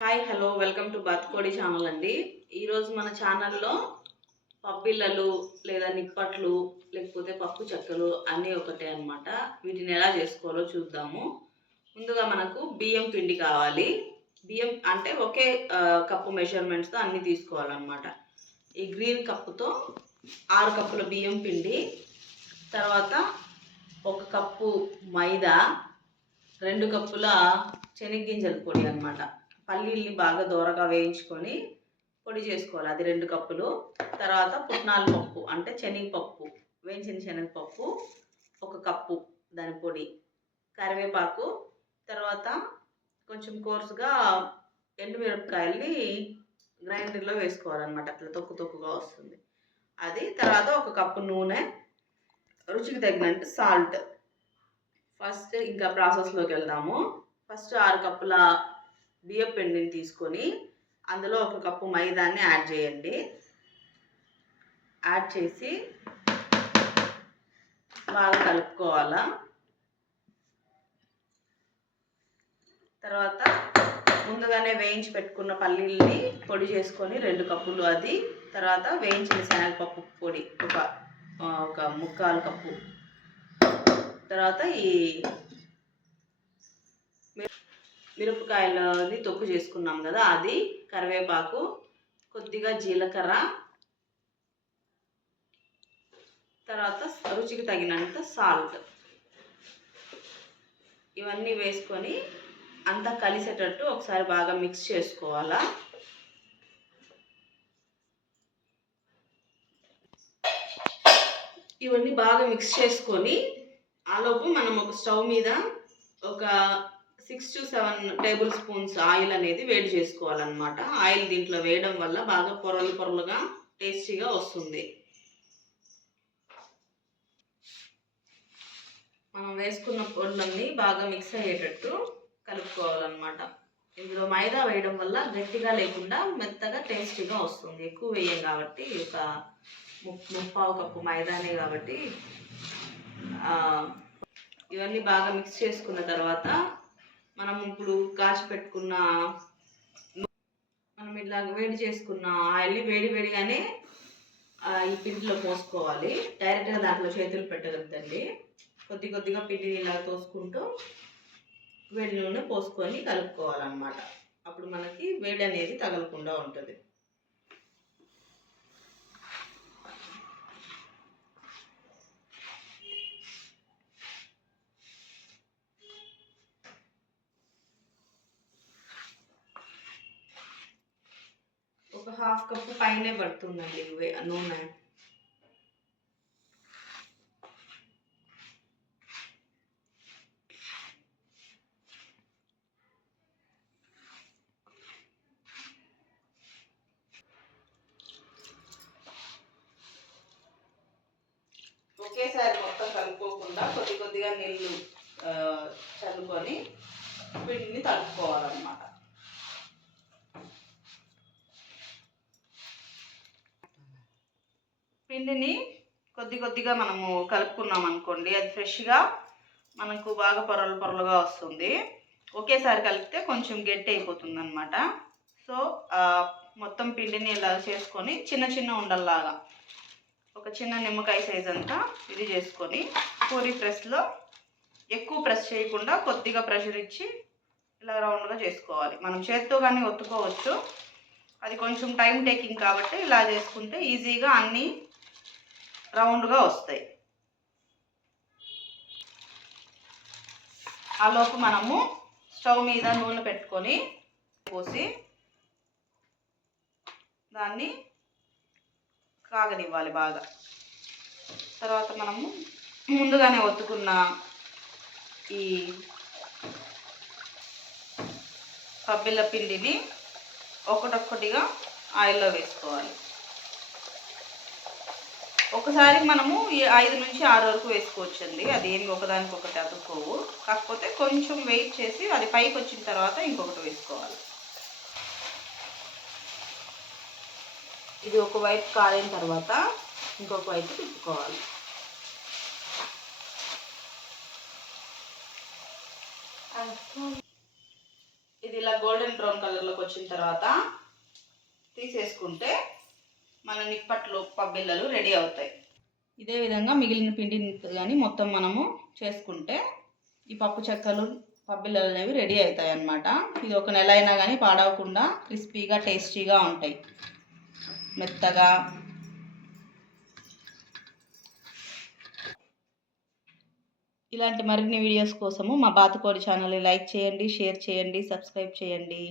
Hi hello welcome to Bathukodi channel అండి. ఈరోజు మన ఛానల్లో పప్పిళ్ళలు లేదా నిప్పట్లు లేకపోతే పప్పు చెక్కలు అన్నీ ఒకటే అనమాట. వీటిని ఎలా చేసుకోవాలో చూద్దాము. ముందుగా మనకు బియ్యం పిండి కావాలి. బియ్యం అంటే ఒకే కప్పు మెజర్మెంట్స్తో అన్నీ తీసుకోవాలన్నమాట. ఈ గ్రీన్ కప్పుతో 6 కప్పుల బియ్యం పిండి, తర్వాత 1 కప్పు మైదా, 2 కప్పుల శనగగింజల పొడి అన్నమాట. పల్లీల్ని బాగా దోరగా వేయించుకొని పొడి చేసుకోవాలి, అది 2 కప్పులు. తర్వాత పుట్నాల పప్పు అంటే శనగపప్పు, వేయించిన శనగపప్పు 1 కప్పు దాని పొడి, కరివేపాకు, తర్వాత కొంచెం కోర్సుగా ఎండుమిరపకాయల్ని గ్రైండర్లో వేసుకోవాలన్నమాట. అట్లా తొక్కుగా వస్తుంది అది. తర్వాత 1 కప్పు నూనె, రుచికి తగినంత సాల్ట్. ఫస్ట్ ఇంకా ప్రాసెస్లోకి వెళ్దాము. ఫస్ట్ 6 కప్పుల బియ్యం పిండిని తీసుకొని అందులో 1 కప్పు మైదాన్ని యాడ్ చేయండి. యాడ్ చేసి బాగా కలుపుకోవాలా. తర్వాత ముందుగానే వేయించి పెట్టుకున్న పల్లీల్ని పొడి చేసుకొని 2 కప్పులు అది. తర్వాత వేయించిన శనగపప్పు పొడి ఒక 1/4 కప్పు. తర్వాత ఈ మిరపకాయలని తొక్కు చేసుకున్నాం కదా అది, కరివేపాకు, కొద్దిగా జీలకర్ర, తర్వాత రుచికి తగినంత సాల్ట్. ఇవన్నీ వేసుకొని అంతా కలిసేటట్టు ఒకసారి బాగా మిక్స్ చేసుకోవాలా. ఇవన్నీ బాగా మిక్స్ చేసుకొని ఆలోపు మనం ఒక స్టవ్ మీద ఒక 6 to 7 టేబుల్ స్పూన్స్ ఆయిల్ అనేది వేడి చేసుకోవాలన్నమాట. ఆయిల్ దీంట్లో వేయడం వల్ల బాగా పొరలుగా టేస్టీగా వస్తుంది. మనం వేసుకున్న పొడులన్నీ బాగా మిక్స్ అయ్యేటట్టు కలుపుకోవాలన్నమాట. ఇందులో మైదా వేయడం వల్ల గట్టిగా లేకుండా మెత్తగా టేస్టీగా వస్తుంది. ఎక్కువ వేయం కాబట్టి, ఒక 1/4 కప్పు మైదానే కాబట్టి. ఇవన్నీ బాగా మిక్స్ చేసుకున్న తర్వాత మనం ఇప్పుడు మనం ఇట్లా వేడి చేసుకున్న ఆయిల్ని వేడిగానే ఈ పిండిలో పోసుకోవాలి. డైరెక్ట్గా దాంట్లో చేతులు పెట్టగలుగుతండి. కొద్దిగా పిండిని ఇలా తోసుకుంటూ వేడి నూనె పోసుకొని కలుపుకోవాలన్నమాట. అప్పుడు మనకి వేడి అనేది తగలకుండా ఉంటుంది. ఒక 1/2 కప్పు పైనే పడుతుందండి నూనె. ఒకేసారి మొత్తం కలుపుకోకుండా కొద్దిగా నీళ్ళు చల్లుకొని పిండిని తడుపుకోవాలన్నమాట. పిండిని కొద్దిగా మనము కలుపుకున్నాం అనుకోండి, అది ఫ్రెష్గా మనకు బాగా పొరలుగా వస్తుంది. ఒకేసారి కలిపితే కొంచెం గట్టి అయిపోతుంది అనమాట. సో మొత్తం పిండిని ఇలా చేసుకొని చిన్న ఉండల్లాగా ఒక చిన్న నిమ్మకాయ సైజ్ అంతా ఇది చేసుకొని పూరీ ప్రెస్లో ఎక్కువ ప్రెస్ చేయకుండా కొద్దిగా ప్రెషర్ ఇచ్చి ఇలా రౌండ్గా చేసుకోవాలి. మనం చేత్తో కానీ ఒత్తుకోవచ్చు, అది కొంచెం టైం టేకింగ్ కాబట్టి ఇలా చేసుకుంటే ఈజీగా అన్నీ రౌండ్గా వస్తాయి. ఆలోపు మనము స్టవ్ మీద నూనె పెట్టుకొని పోసి దాన్ని కాగనివ్వాలి బాగా. తర్వాత మనము ముందుగానే ఒత్తుకున్న ఈ పప్పిళ్ళ పిండిని ఒక్కొక్కటిగా ఆయిల్లో వేసుకోవాలి. ఒకసారి మనము 5 నుంచి 6 వరకు వేసుకోవచ్చండి. అదేమి ఒకదానికొకటి అతుక్కోవు. కాకపోతే కొంచెం వెయిట్ చేసి అది పైకి వచ్చిన తర్వాత ఇంకొకటి వేసుకోవాలి. ఇది ఒక వైపు కాలిన తర్వాత ఇంకొక వైపు తిప్పుకోవాలి. ఇది ఇలా గోల్డెన్ బ్రౌన్ కలర్లోకి వచ్చిన తర్వాత తీసేసుకుంటే మన నిప్పట్లు పబ్బిళ్ళలు రెడీ అవుతాయి. ఇదే విధంగా మిగిలిన పిండిని కానీ మొత్తం మనము చేసుకుంటే ఈ పప్పు చెక్కలు పబ్బిళ్ళలు అనేవి రెడీ అవుతాయి అన్నమాట. ఇది ఒక నెల అయినా కానీ పాడవకుండా క్రిస్పీగా టేస్టీగా ఉంటాయి, మెత్తగా. ఇలాంటి మరిన్ని వీడియోస్ కోసము మా బాతుకోడి ఛానల్ని లైక్ చేయండి, షేర్ చేయండి, సబ్స్క్రైబ్ చేయండి.